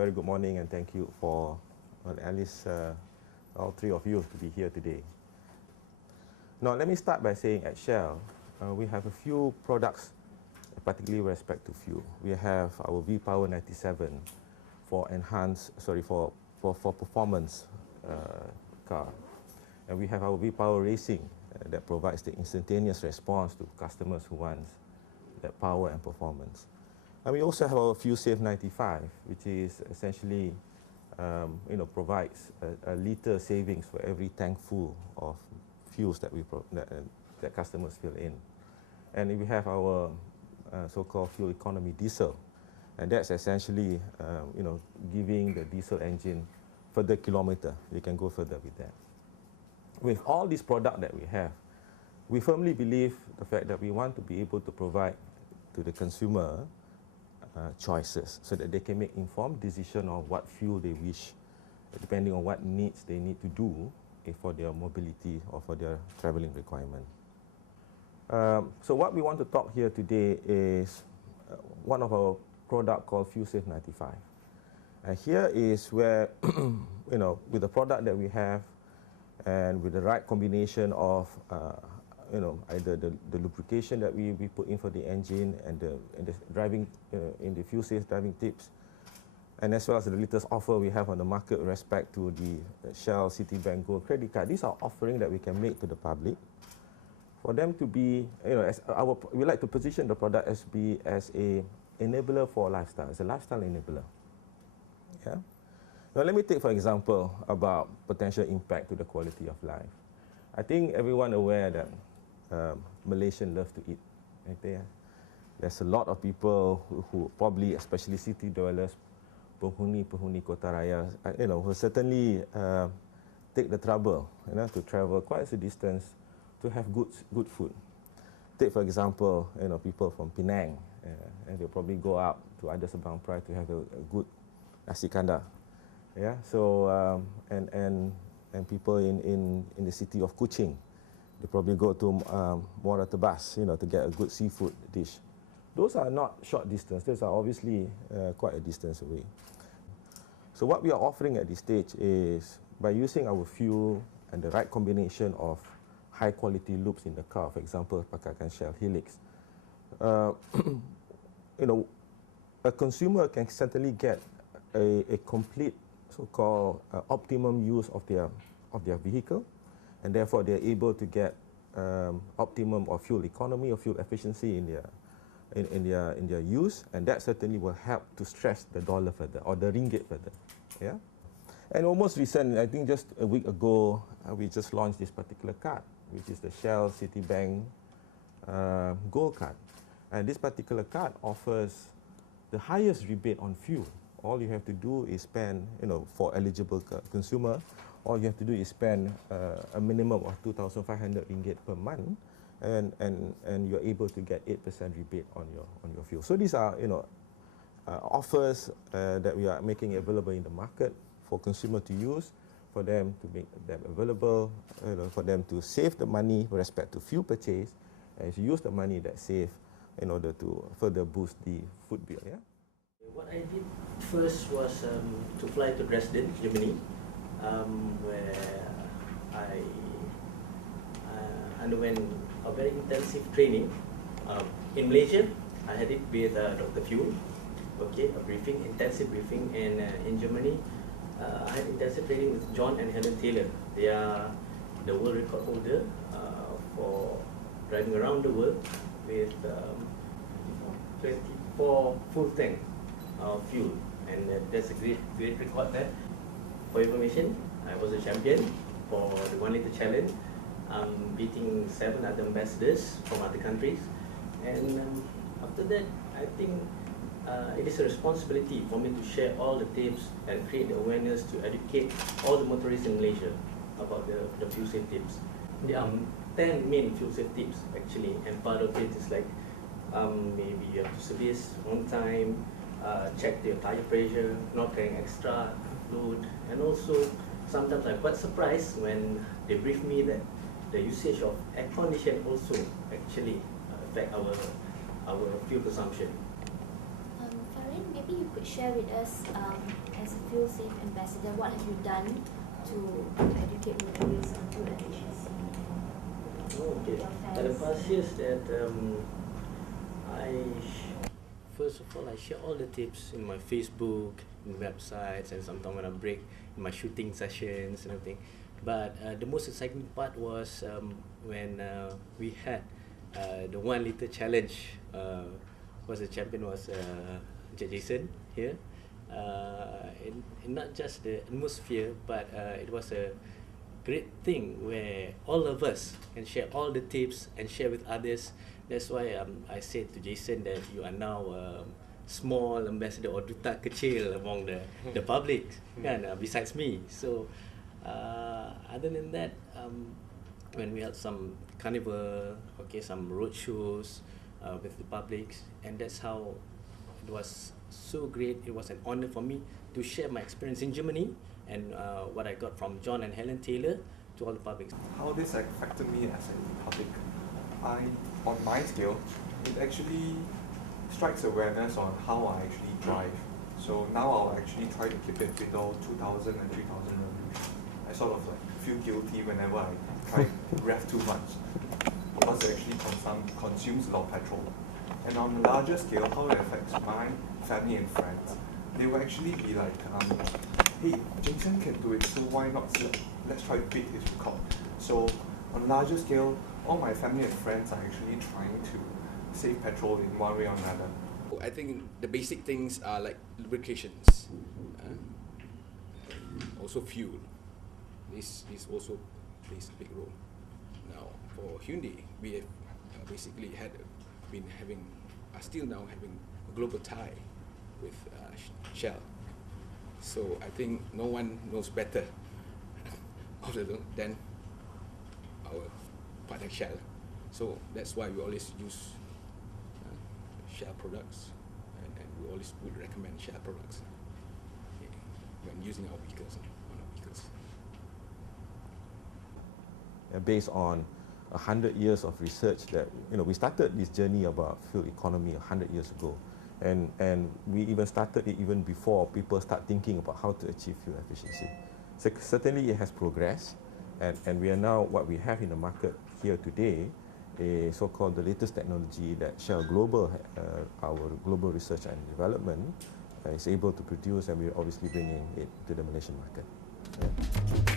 very good morning and thank you for at least all three of you to be here today. Now, let me start by saying at Shell, we have a few products, particularly with respect to fuel. We have our V-Power 97 for performance car. And we have our V-Power Racing that provides the instantaneous response to customers who want that power and performance. And we also have our FuelSafe 95, which is essentially, provides a liter savings for every tank full of fuels that that customers fill in. And we have our so-called fuel economy diesel, and that's essentially, giving the diesel engine further kilometer. You can go further with that. With all these products that we have, we firmly believe the fact that we want to be able to provide to the consumer choices so that they can make informed decision on what fuel they wish, depending on what needs they need to do for their mobility or for their traveling requirement. So what we want to talk here today is one of our product called FuelSafe 95. And here is where, with the product that we have and with the right combination of either the lubrication that we put in for the engine and the driving, in the FuelSafe driving tips, and as well as the latest offer we have on the market with respect to the Shell Citibank Gold credit card. These are offerings that we can make to the public for them to be, we like to position the product as a enabler for lifestyle, as a lifestyle enabler. Yeah. Now let me take, for example, about potential impact to the quality of life. I think everyone aware that Malaysians love to eat. Right? There's a lot of people who probably, especially city dwellers, penghuni Kota Raya, who certainly take the trouble, to travel quite a distance to have good food. Take, for example, people from Penang, and they'll probably go out to other Sabang Pride to have a good nasi kandar. Yeah. So and people in the city of Kuching, they probably go to Muara Tebas, to get a good seafood dish. Those are not short distance. Those are obviously quite a distance away. So what we are offering at this stage is, by using our fuel and the right combination of high quality loops in the car, for example, pakaikan Shell Helix, a consumer can certainly get a complete so-called optimum use of their vehicle, and therefore they're able to get optimum of fuel economy or fuel efficiency in their use, and that certainly will help to stretch the dollar further or the ringgit further. Yeah. And almost recent, I think just a week ago, we just launched this particular card, which is the Shell Citibank Gold card, and this particular card offers the highest rebate on fuel. All you have to do is spend, for eligible consumer, all you have to do is spend a minimum of 2,500 ringgit per month, and you're able to get 8% rebate on your fuel. So these are, offers that we are making available in the market for consumer to use, for them to make them available, for them to save the money with respect to fuel purchase, and to use the money that saved in order to further boost the food bill. Yeah. What I did first was to fly to Dresden, Germany, where I underwent a very intensive training. In Malaysia, I had it with Dr. Fuel, intensive briefing, and in Germany, I had intensive training with John and Helen Taylor. They are the world record holder for driving around the world with 24 full tank fuel, and that's a great record there. For information, I was a champion for the 1 liter challenge, beating 7 other ambassadors from other countries, and after that, I think it is a responsibility for me to share all the tips and create the awareness to educate all the motorists in Malaysia about the fuel safe tips. There are 10 main fuel safe tips actually, and part of it is like maybe you have to service on time, check your tire pressure, not carrying extra fluid, and also sometimes I'm quite surprised when they brief me that the usage of air condition also actually affect our fuel consumption. Farin, maybe you you could share with us, as a Fuel Safe ambassador, what have you done to educate Rotarians on fuel efficiency? Okay. For the past years that first of all, I share all the tips in my Facebook, in websites, and sometimes when I break in my shooting sessions and everything. But the most exciting part was when we had the 1 liter challenge. The champion was Jason here. In not just the atmosphere, but it was a great thing where all of us can share all the tips and share with others. That's why I said to Jason that you are now small ambassador or duta kecil among the public, kan, besides me. So other than that, when we had some carnival, some road shows with the public, and that's how it was so great. It was an honor for me to share my experience in Germany and what I got from John and Helen Taylor to all the public. How this affected me as a public, on my scale, it actually strikes awareness on how I actually drive. So now I'll actually try to keep it below 2,000 and 3,000 revolutions. I sort of feel guilty whenever I try to rev too much, because it actually consumes a lot of petrol. And on a larger scale, how it affects my family and friends, they will actually be like, hey, Jason can do it, so why not? Let's try to beat his record. So on a larger scale, all my family and friends are actually trying to save petrol in one way or another. I think the basic things are like lubrications, also fuel. This also plays a big role. Now for Hyundai, we have basically are still now having a global tie with Shell. So I think no one knows better than our partner Shell. So that's why we always use Shell products, and we always would recommend Shell products when using our vehicles, on our vehicles. Based on 100 years of research that, we started this journey about fuel economy 100 years ago. And we even started it even before people start thinking about how to achieve fuel efficiency. So certainly it has progressed, and we are now, what we have in the market here today, a so-called the latest technology that Shell Global, our global research and development, is able to produce, and we're obviously bringing it to the Malaysian market. Yeah.